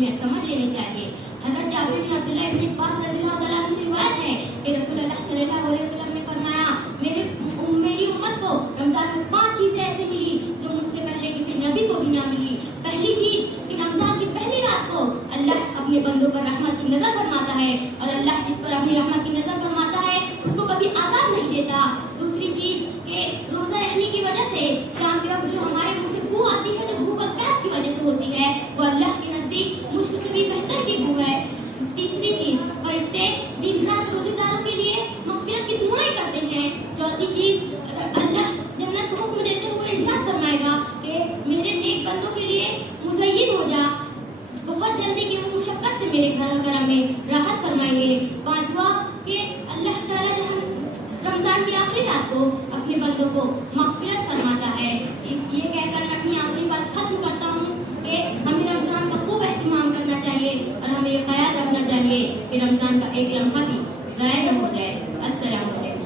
में समझ लेनी चाहिए। हज़रत जाबिर बिन अब्दुल्लाह इब्न अब्बास रज़ियल्लाहु तआला अन्हु से रिवायत है कि रसूलुल्लाह सल्लल्लाहु अलैहि वसल्लम ने फरमाया, मेरी उम्मत को रमजान में 5 चीजें ऐसी मिली जो मुझसे पहले किसी नबी को भी ना मिली। पहली चीज कि रमजान की पहली रात को अल्लाह अपने बंदों पर रहमत की नजर फरमाता है, और अल्लाह जिस पर अपनी रहमत की नजर फरमाता है उसको कभी आजाद नहीं देता। दूसरी चीज कि रोजा रखने की वजह से शाम के वक्त जो हमारे मुंह से बू आती है, जो भूख और प्यास की वजह से होती है, वो अल्लाह के नजदीक मुश्क से भी बेहतर की बू है। तीसरी चीज, फरिश्ते दिन रात रोजेदारों के लिए मग़फ़िरत की दुआएं करते हैं। चौथी चीज, अल्लाह जन्नत को हुक्म देते हुए इरशाद फरमाएगा कि मेरे नेक बंदों के लिए मुज़य्यिन हो जा, बहुत जल्दी की वो मुशक्कत से मेरे करम में राहत फरमाएंगे। पांचवा कि अल्लाह ताला रमजान की आखिरी रात को अपने बंदों को मग़फ़िरत फरमाता है। ये कहकर मैं अपनी आखिरी बात खत्म करता हूँ कि हमें रमजान का खूब एहतमाम करना चाहिए और हमें ये ख्याल रखना चाहिए कि रमजान का एक लम्हा भी ज़ाया न हो जाए। अस्सलाम वालेकुम।